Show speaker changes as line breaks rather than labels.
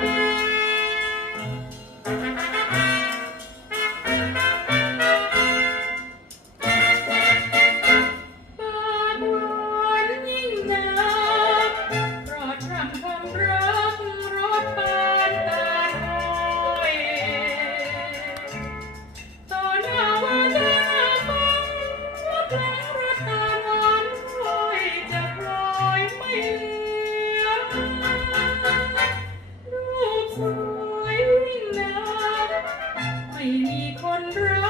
Thank you. ไม่มีคนรัก